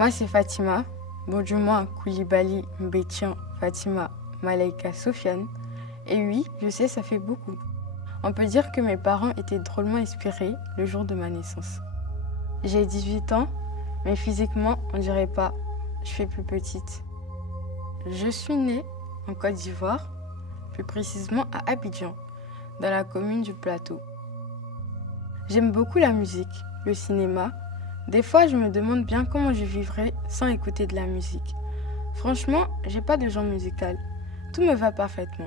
Moi, c'est Fatima. Bon, du moins, Koulibaly, Mbetian, Fatima, Malaika, Sofiane. Et oui, je sais, ça fait beaucoup. On peut dire que mes parents étaient drôlement inspirés le jour de ma naissance. J'ai 18 ans, mais physiquement, on dirait pas. Je suis plus petite. Je suis née en Côte d'Ivoire, plus précisément à Abidjan, dans la commune du Plateau. J'aime beaucoup la musique, le cinéma. Des fois, je me demande bien comment je vivrais sans écouter de la musique. Franchement, j'ai pas de genre musical. Tout me va parfaitement.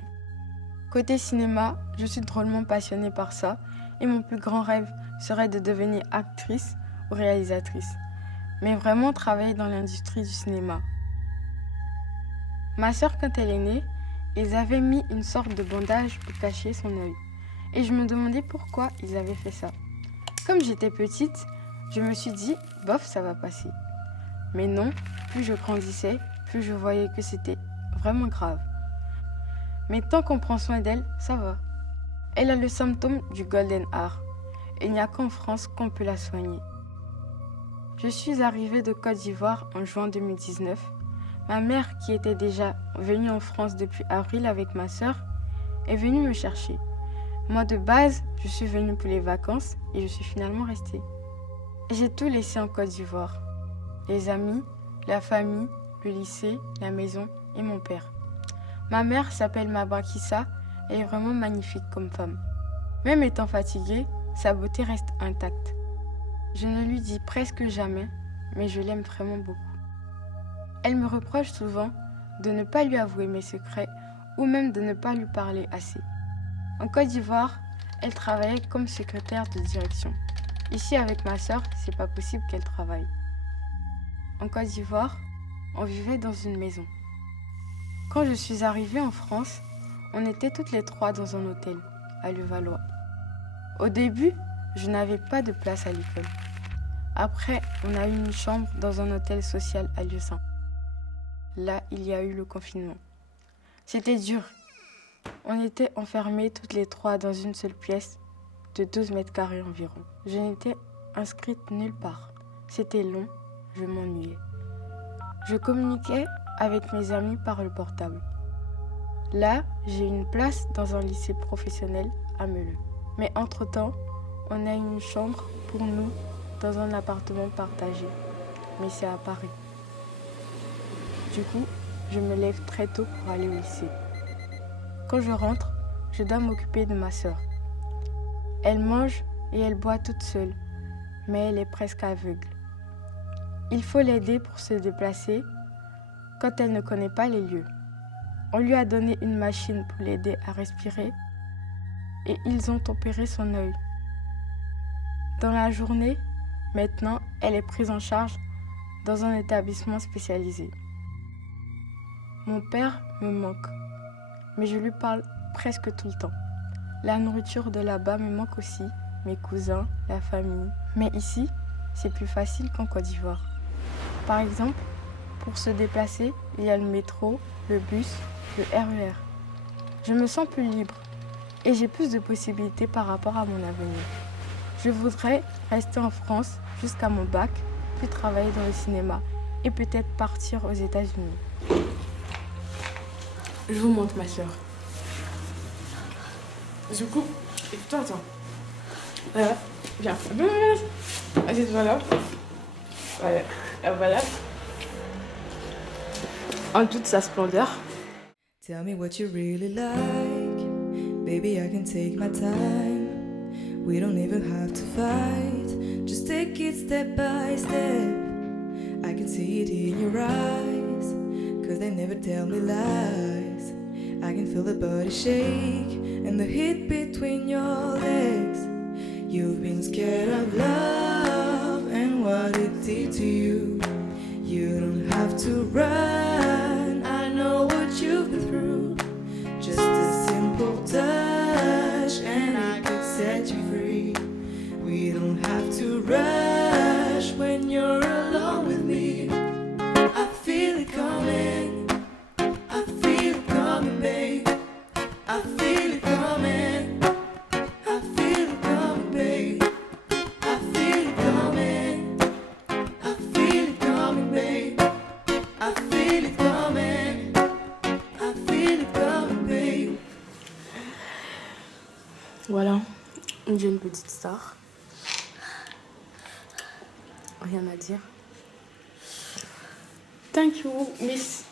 Côté cinéma, je suis drôlement passionnée par ça et mon plus grand rêve serait de devenir actrice ou réalisatrice. Mais vraiment travailler dans l'industrie du cinéma. Ma sœur, quand elle est née, ils avaient mis une sorte de bandage pour cacher son œil. Et je me demandais pourquoi ils avaient fait ça. Comme j'étais petite, je me suis dit, bof, ça va passer. Mais non, plus je grandissais, plus je voyais que c'était vraiment grave. Mais tant qu'on prend soin d'elle, ça va. Elle a le symptôme du Golden Hour. Il n'y a qu'en France qu'on peut la soigner. Je suis arrivée de Côte d'Ivoire en juin 2019. Ma mère, qui était déjà venue en France depuis avril avec ma sœur, est venue me chercher. Moi, de base, je suis venue pour les vacances et je suis finalement restée. J'ai tout laissé en Côte d'Ivoire. Les amis, la famille, le lycée, la maison et mon père. Ma mère s'appelle Mabakissa et est vraiment magnifique comme femme. Même étant fatiguée, sa beauté reste intacte. Je ne lui dis presque jamais, mais je l'aime vraiment beaucoup. Elle me reproche souvent de ne pas lui avouer mes secrets ou même de ne pas lui parler assez. En Côte d'Ivoire, elle travaillait comme secrétaire de direction. Ici, avec ma sœur, c'est pas possible qu'elle travaille. En Côte d'Ivoire, on vivait dans une maison. Quand je suis arrivée en France, on était toutes les trois dans un hôtel, à Levallois. Au début, je n'avais pas de place à l'école. Après, on a eu une chambre dans un hôtel social à Lieusaint. Là, il y a eu le confinement. C'était dur. On était enfermés toutes les trois dans une seule pièce de 12 mètres carrés environ. Je n'étais inscrite nulle part. C'était long, je m'ennuyais. Je communiquais avec mes amis par le portable. Là, j'ai eu une place dans un lycée professionnel à Melun. Mais entre-temps, on a eu une chambre pour nous dans un appartement partagé. Mais c'est à Paris. Du coup, je me lève très tôt pour aller au lycée. Quand je rentre, je dois m'occuper de ma sœur. Elle mange et elle boit toute seule, mais elle est presque aveugle. Il faut l'aider pour se déplacer quand elle ne connaît pas les lieux. On lui a donné une machine pour l'aider à respirer et ils ont opéré son œil. Dans la journée, maintenant, elle est prise en charge dans un établissement spécialisé. Mon père me manque, mais je lui parle presque tout le temps. La nourriture de là-bas me manque aussi, mes cousins, la famille. Mais ici, c'est plus facile qu'en Côte d'Ivoire. Par exemple, pour se déplacer, il y a le métro, le bus, le RER. Je me sens plus libre et j'ai plus de possibilités par rapport à mon avenir. Je voudrais rester en France jusqu'à mon bac, puis travailler dans le cinéma et peut-être partir aux États-Unis. Je vous montre ma soeur. Du coup, écoute-toi, attends. Voilà, viens. Assieds-toi là. Voilà, voilà. En toute sa splendeur. Tell me what you really like. Baby, I can take my time. We don't even have to fight. Just take it step by step. I can see it in your eyes. Cause they never tell me lies. I can feel the body shake and the heat between your legs. You've been scared of love and what it did to you. You don't have to run, I know what you've been through. Just a simple touch and I could set you free. We don't have to rush when you're alone with me. I feel it coming, I feel it coming, babe. I feel it coming, I feel it coming, babe. I feel it coming, I feel it coming, babe. Voilà, une jeune petite star. Rien à dire. Thank you, Miss